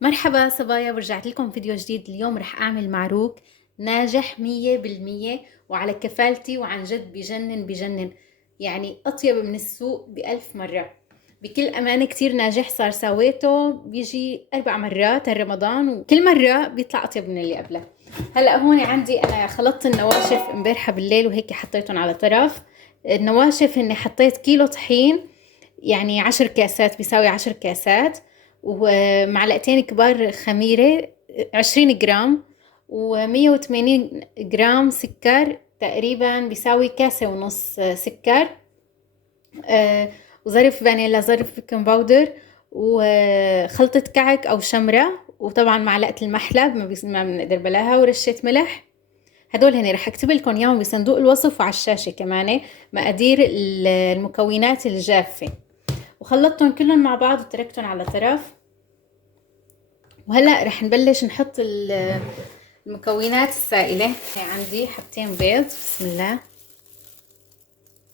مرحبا صبايا، ورجعت لكم فيديو جديد. اليوم رح اعمل معروك ناجح 100%، وعلى كفالتي، وعن جد بجنن بجنن. يعني اطيب من السوق ب1000 مرة. بكل امانة كتير ناجح، صار سويته بيجي 4 مرات رمضان، وكل مرة بيطلع اطيب من اللي قبله. هلا هون عندي انا خلطت النواشف امبارحة بالليل وهيك حطيتهم على طرف. النواشف اني حطيت كيلو طحين، يعني 10 كاسات بيساوي 10 كاسات، ومعلقتين كبار خميرة 20 جرام، و180 جرام سكر، تقريبا بيساوي كاسة ونص سكر. وظرف فانيلا، ظرف بيكنج باودر، وخلطة كعك أو شمرة، وطبعا معلقة المحلب ما بنقدر بلاها، ورشة ملح. هدول هني رح اكتب لكم اياهم بصندوق الوصف وعلى الشاشة كمان، مقادير المكونات الجافة. وخلطتهم كلهم مع بعض وتركتهم على طرف. وهلا رح نبلش نحط المكونات السائلة. عندي حبتين بيض، بسم الله،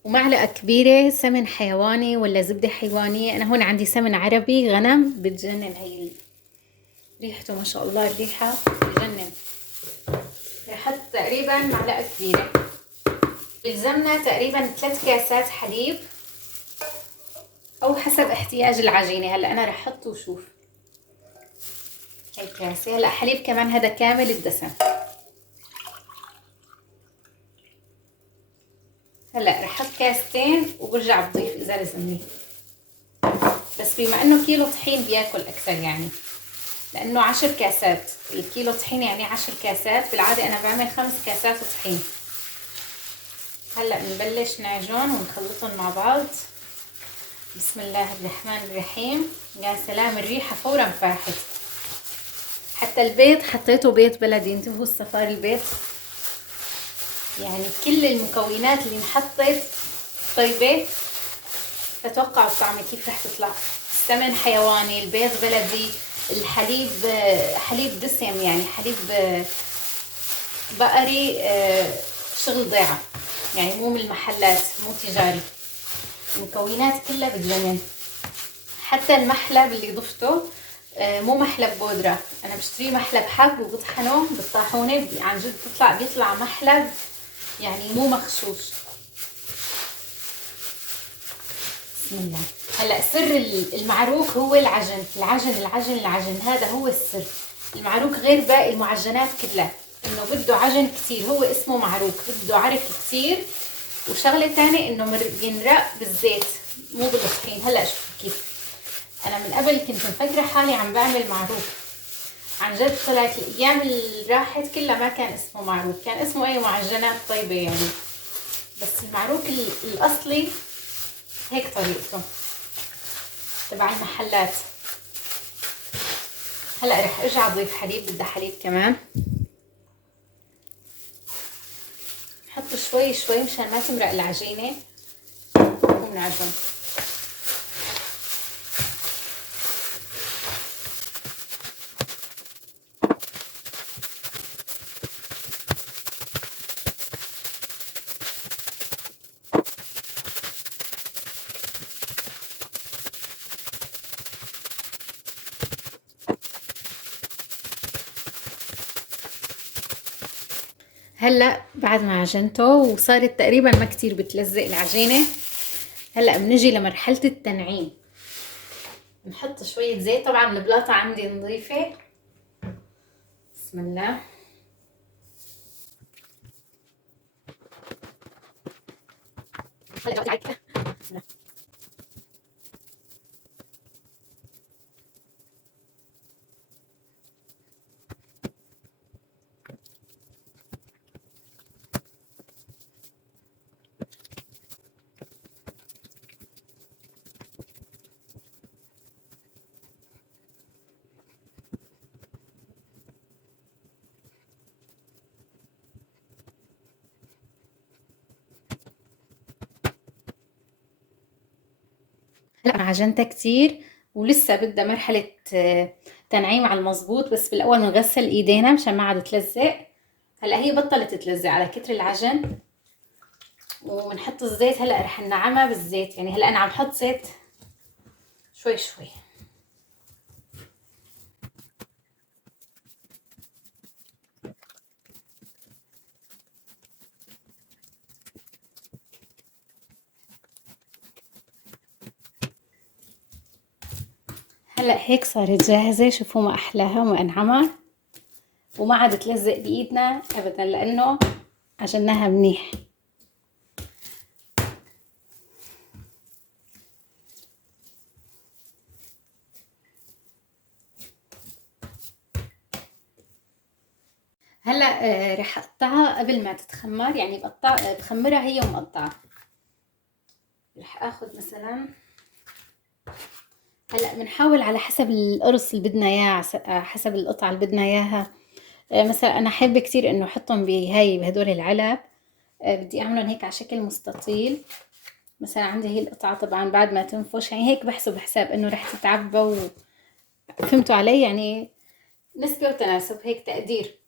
ومعلقة كبيرة سمن حيواني ولا زبدة حيوانية. أنا هون عندي سمن عربي غنم، بتجنن هي ريحته، ما شاء الله الريحة بتجنن. رح أحط تقريبا معلقة كبيرة. بلزمنا تقريبا 3 كاسات حليب، أو حسب احتياج العجينة. هلا أنا رح أحط وشوف. هي كاسة. هلا حليب كمان هذا كامل الدسم. هلا رح احط كاستين وبرجع بضيف اذا لزمني، بس بما انه كيلو طحين بياكل اكثر يعني، لانه 10 كاسات. الكيلو طحين يعني 10 كاسات. بالعاده انا بعمل 5 كاسات طحين. هلا بنبلش نعجن ونخلطهم مع بعض. بسم الله الرحمن الرحيم. يا سلام، الريحه فورا فاحت. حتى البيض حطيته بيض بلدي، انتبهوا الصفار البيض. يعني كل المكونات اللي انحطت طيبه. تتوقعوا الطعمة كيف رح تطلع. السمن حيواني، البيض بلدي، الحليب حليب دسم، يعني حليب بقري، شغل ضيعة، يعني مو من المحلات، مو تجاري. المكونات كلها بتجنن. حتى المحلب اللي ضفته مو محلب بودرة، انا بشتري محلب حب وبطحنه بالطاحونة، عن جد بيطلع محلب يعني مو مغشوش. بسم الله. هلا سر المعروك هو العجن، العجن، هذا هو السر. المعروك غير باقي المعجنات كلها، انه بده عجن كتير. هو اسمه معروك، بده عرق كتير. وشغله تانية انه بينرق بالزيت مو بالطحين. هلا شوفوا كيف. انا من قبل كنت مفكره حالي عم بعمل معروك، عن جد طلعت الايام اللي راحت كلها ما كان اسمه معروك، كان اسمه اي معجنات طيبه يعني. بس المعروك الاصلي هيك طريقته تبع المحلات. هلا رح ارجع اضيف حليب، بدها حليب كمان. نحط شوي شوي مشان ما تمرق العجينه ونعجن. هلا بعد ما عجنته وصارت تقريبا ما كتير بتلزق العجينه، هلا بنجي لمرحله التنعيم. نحط شويه زيت، طبعا البلاطه عندي نظيفه. بسم الله. هلا انا عجنتها كتير ولسه بدها مرحله تنعيم على المظبوط، بس بالاول بنغسل ايدينا مشان ما عاد تلزق. هلا هي بطلت تلزق على كتر العجن. وبنحط الزيت. هلا رح ننعمها بالزيت، يعني هلا انا عم حط زيت شوي شوي. هلا هيك صارت جاهزة. شوفوا ما أحلاها وما أنعمها، وما عاد تلزق بإيدنا أبدا لأنه عجناها منيح. هلا رح اقطعها قبل ما تتخمر، يعني بخمرها هي ومقطعة. رح اخذ مثلا، هلا بنحاول على حسب القرص اللي بدنا اياه، حسب القطعة اللي بدنا اياها. مثلا انا حابة كتير انه احطهم بهدول العلب. بدي اعملهم هيك على شكل مستطيل. مثلا عندي هي القطعة طبعا بعد ما تنفش، يعني هيك بحسب حساب انه رح تتعبى فهمتوا علي؟ يعني نسبة وتناسب، هيك تقدير.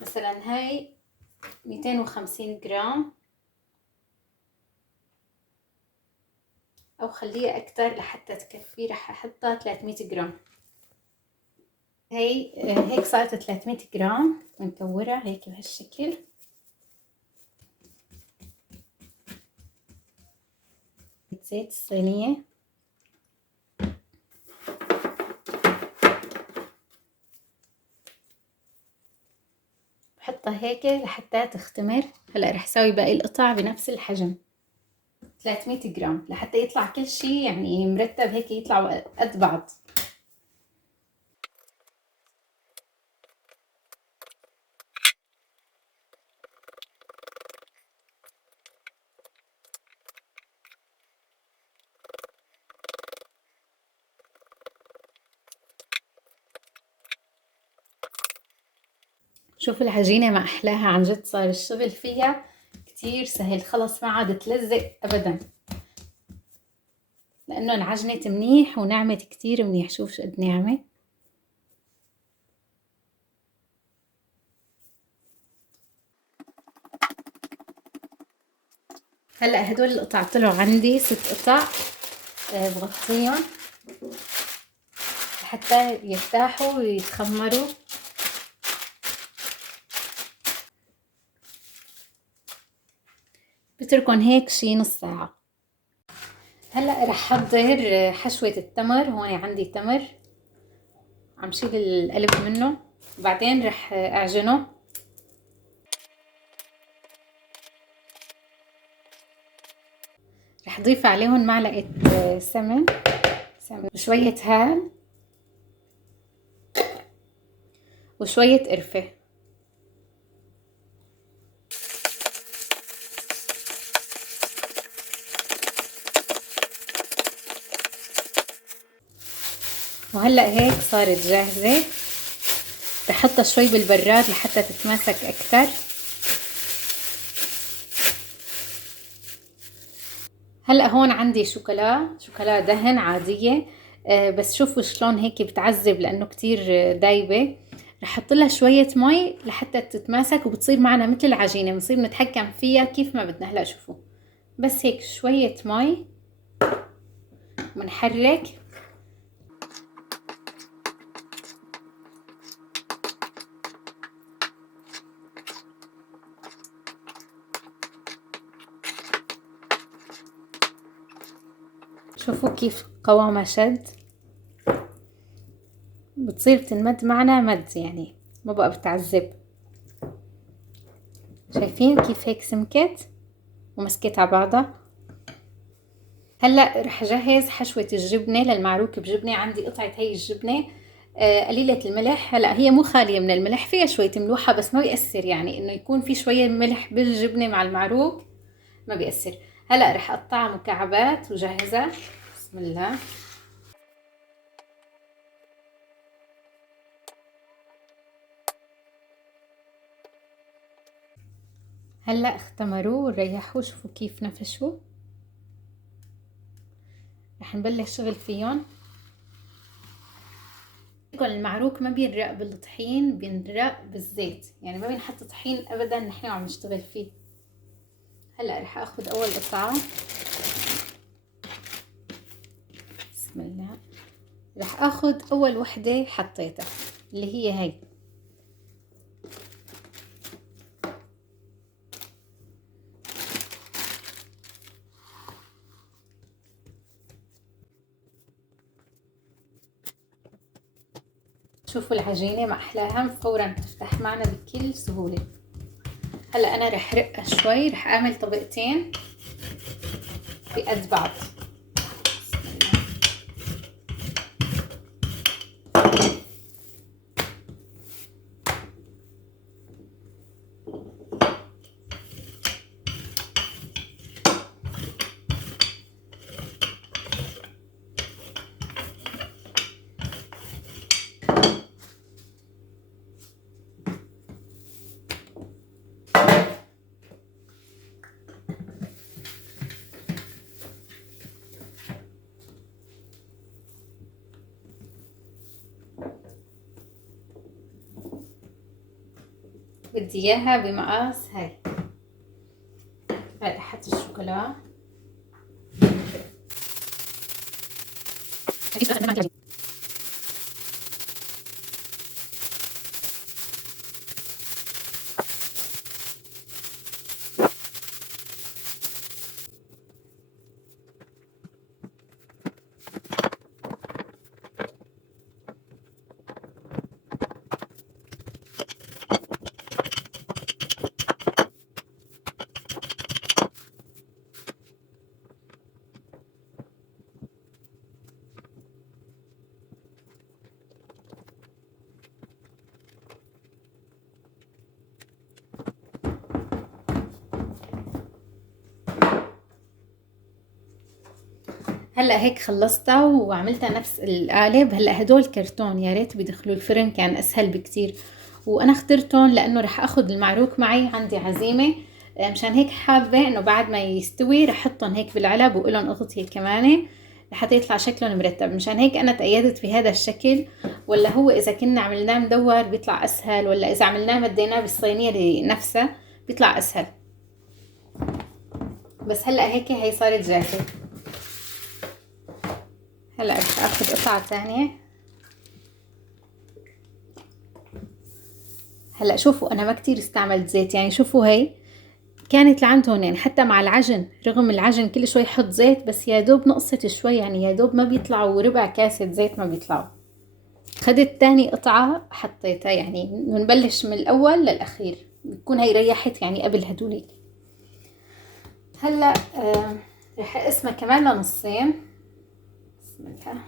مثلا هاي 250 جرام، او خليها اكتر لحتى تكفي. رح احطها 300 جرام. هي هيك صارت 300 جرام. ونكورها هيك بهالشكل. زيت الصينية، بحطها هيك لحتى تختمر. هلا رح سوي باقي القطع بنفس الحجم 300 جرام لحتى يطلع كل شي يعني مرتب هيك، يطلعوا قد بعض. شوفوا العجينة ما أحلاها عن جد. صار الشغل فيها كتير سهل، خلص ما عاد تلزق أبدا لأنه انعجنت منيح ونعمت كتير منيح. شوف شو قد ناعمة. هلا هدول القطع طلعوا عندي 6 قطع. بغطيهم لحتى يرتاحوا ويتخمروا. بتركن هيك شي نص ساعة. هلا رح احضر حشوة التمر. هون عندي تمر عم شيل القلب منه، وبعدين رح اعجنه. رح اضيف عليهم معلقة سمن وشوية هال وشوية قرفة. وهلأ هيك صارت جاهزة. بحطها شوي بالبراد لحتى تتماسك أكتر. هلأ هون عندي شوكولا دهن عادية. بس شوفوا شلون هيك بتعذب لأنه كتير دايبة. رح احط لها شوية مي لحتى تتماسك وبتصير معنا مثل العجينة، بنصير نتحكم فيها كيف ما بدنا. هلأ شوفوا بس هيك شوية مي ونحرك. شوفوا كيف قوامها شد. بتصير تنمد معنا مد، يعني ما بقى بتعذب. شايفين كيف هيك سمكت ومسكت على بعضها. هلا رح اجهز حشوة الجبنة للمعروك بجبنة. عندي قطعة هي الجبنة قليلة الملح. هلا هي مو خالية من الملح، فيها شوية ملوحة بس ما بيأثر، يعني انه يكون في شوية ملح بالجبنة مع المعروك ما بيأثر. هلا رح اقطعها مكعبات وجهزها. بسم الله. هلا اختمروا وريحوا. شوفوا كيف نفشوا. رح نبلش شغل فيهم. المعروك ما بينرق بالطحين، بينرق بالزيت، يعني ما بنحط طحين ابدا نحن عم نشتغل فيه. هلا رح اخذ اول قطعة. بسم الله. رح اخذ اول وحدة حطيتها اللي هي هاي. شوفوا العجينة ما أحلاها، فورا بتفتح معنا بكل سهولة. هلا أنا رح رقها شوي، رح أعمل طبقتين بقد بعض. بدي اياها بمقاس هاي رائحة الشوكولا. هلا هيك خلصتها وعملتها نفس القالب. هلا هدول كرتون، يا ريت بيدخلوا الفرن كان اسهل بكتير، وانا اخترتهم لانه رح اخذ المعروك معي، عندي عزيمة. مشان هيك حابة انه بعد ما يستوي رح احطهم هيك بالعلب وقلهم اغطية كمان لحتى يطلع شكلهم مرتب. مشان هيك انا تأيدت بهذا الشكل. ولا هو اذا كنا عملناه مدور بيطلع اسهل، ولا اذا عملناه مديناه بالصينية نفسها بيطلع اسهل. بس هلا هيك هي صارت جاهزة. هلا رح اخذ قطعة ثانية. هلا شوفوا انا ما كتير استعملت زيت، يعني شوفوا هي كانت لعندهم، يعني حتى مع العجن رغم العجن كل شوي حط زيت، بس يا دوب نقصت شوي، يعني يا دوب ما بيطلعوا ربع كاسة زيت، ما بيطلعوا. خدت تاني قطعة حطيتها، يعني بنبلش من الاول للاخير، بتكون هي ريحت يعني قبل هدوليك. هلا رح اقسمها كمان لنصين. بسم الله.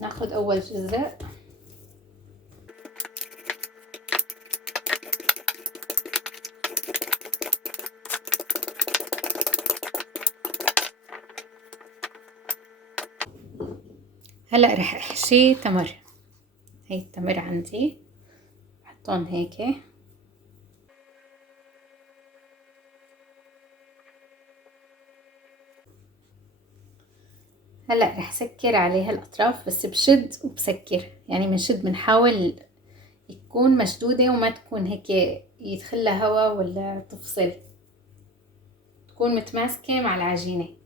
ناخد اول جزء. هلا رح احشي تمر. هي التمر عندي بحطهم هيك. هلا رح سكر عليها الاطراف، بس بشد وبسكر، يعني بنشد بنحاول يكون مشدودة وما تكون هيك يدخلها هوا ولا تفصل، تكون متماسكة مع العجينة.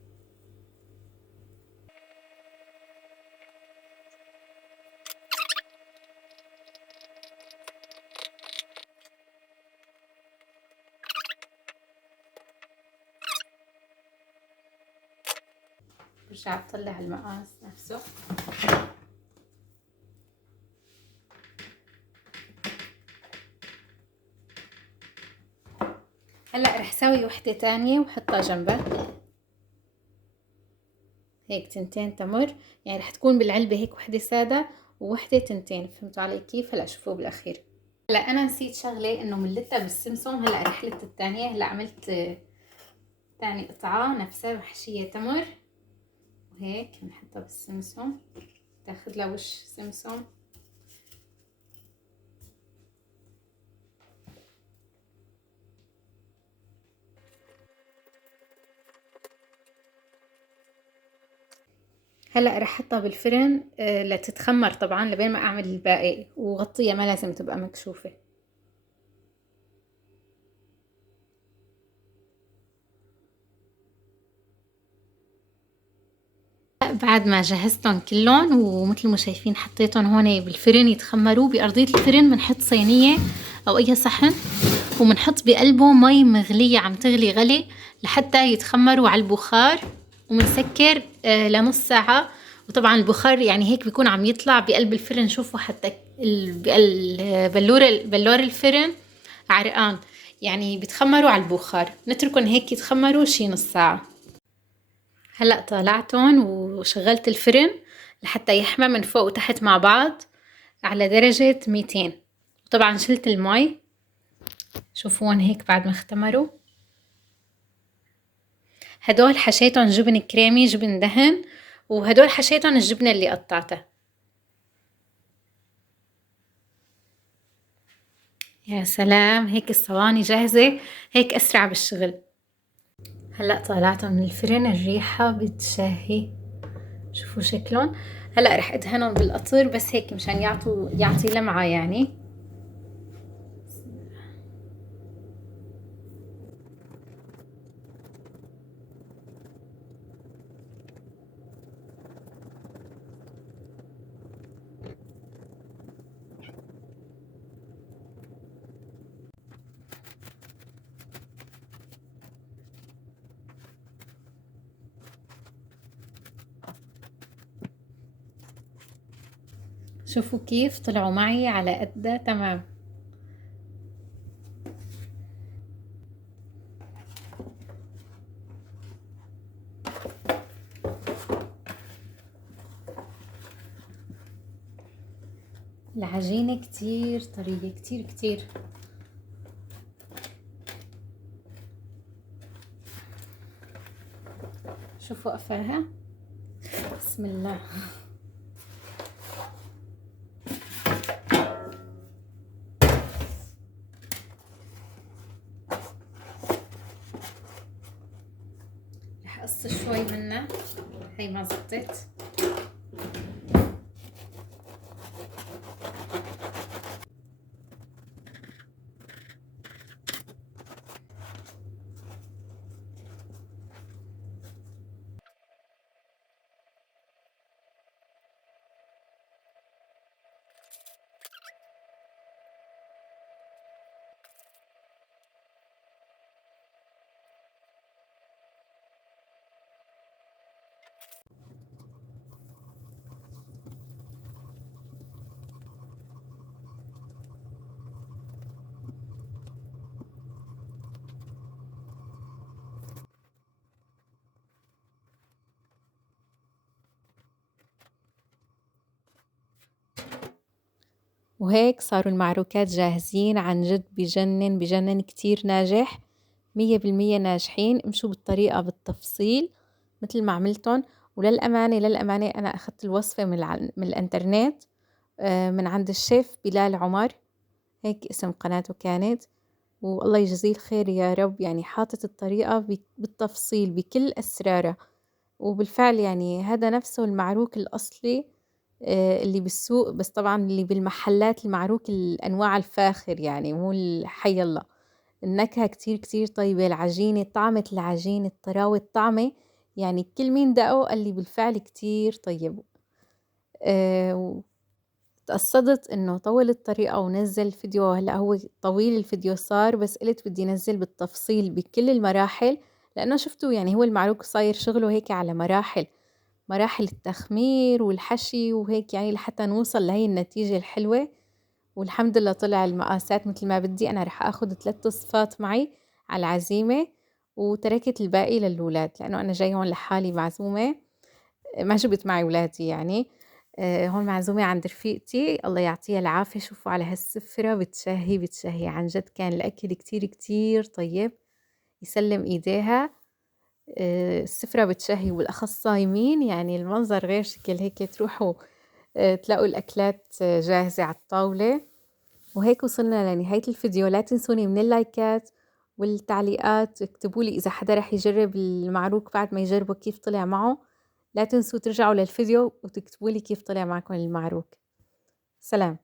برجع بطلع المقاس نفسه. هلا رح سوي وحدة تانية وحطها جنبها، هيك تنتين تمر، يعني رح تكون بالعلبة هيك وحدة سادة ووحدة تنتين. فهمتوا علي كيف؟ هلا شوفوا بالاخير. هلا انا نسيت شغلة، انه ملتها بالسمسم. هلا رح لت التانية. هلا عملت تاني قطعة نفسها محشية تمر، وهيك بنحطها بالسمسم، تاخد لها وش سمسم. هلا رح احطها بالفرن لتتخمر طبعا، لبين ما اعمل الباقي، وغطيها ما لازم تبقى مكشوفة. بعد ما جهزتهم كلهم ومثل ما شايفين حطيتهم هون بالفرن يتخمروا. بأرضية الفرن بنحط صينية او اي صحن وبنحط بقلبه مي مغلية عم تغلي غلي لحتى يتخمروا على البخار، وبنسكر لنص ساعة. وطبعا البخار يعني هيك بيكون عم يطلع بقلب الفرن، شوفوا حتى بلور الفرن عرقان، يعني بيتخمروا على البخار. نتركهم هيك يتخمروا شي نص ساعة. هلأ طالعتهم وشغلت الفرن لحتى يحمى من فوق وتحت مع بعض على درجة 200. وطبعا شلت المي، شوفوهم هيك بعد ما اختمروا. هدول حشيتهم جبن كريمي، جبن دهن، وهدول حشيتهم الجبنة اللي قطعتها. يا سلام، هيك الصواني جاهزة، هيك أسرع بالشغل. هلأ طلعتهم من الفرن، الريحة بتشهي، شوفوا شكلهم. هلأ رح أدهنهم بالقطر بس هيك مشان يعطي لمعة يعني. شوفوا كيف طلعوا معي على قدها تمام. العجينة كتير طرية، كتير كتير. شوفوا قفاها، بسم الله. رح اقص شوي منها، هي ما زبطت. وهيك صاروا المعروكات جاهزين. عن جد بجنن بجنن، كتير ناجح، 100% ناجحين. امشوا بالطريقة بالتفصيل مثل ما عملتن. وللأمانة أنا أخذت الوصفة من الإنترنت، من عند الشيف بلال عمر، هيك اسم قناته كانت. والله يجزيه الخير يا رب، يعني حاطط الطريقة بالتفصيل بكل أسرارها. وبالفعل يعني هذا نفسه المعروك الأصلي اللي بالسوق، بس طبعا اللي بالمحلات المعروك الأنواع الفاخر، يعني مو الحي الله. النكهة كتير كتير طيبة، العجينة طعمة، العجينة الطراوة الطعمة، يعني كل مين دقه قال لي بالفعل كتير طيب. تقصدت انه طول الطريقة ونزل فيديو. هلا هو طويل الفيديو صار، بس قلت بدي نزل بالتفصيل بكل المراحل، لانه شفتوا يعني هو المعروك صاير شغله هيك على مراحل التخمير والحشي وهيك، يعني لحتى نوصل لهي النتيجة الحلوة. والحمد لله طلع المقاسات مثل ما بدي. انا رح اخذ 3 صفات معي على العزيمة، وتركت الباقي للولاد لانه انا جاي هون لحالي معزومة، ما جبت معي ولادي يعني. هون معزومة عند رفيقتي، الله يعطيها العافية. شوفوا على هالسفرة، بتشهي عن جد. كان الأكل كتير كتير طيب، يسلم إيديها. السفرة بتشهي، والأخص صايمين، يعني المنظر غير شكل. هيك تروحوا تلاقوا الأكلات جاهزة على الطاولة. وهيك وصلنا لنهاية الفيديو. لا تنسوني من اللايكات والتعليقات، اكتبوا لي إذا حدا رح يجرب المعروك بعد ما يجربه كيف طلع معه. لا تنسوا ترجعوا للفيديو وتكتبوا لي كيف طلع معكم المعروك. سلام.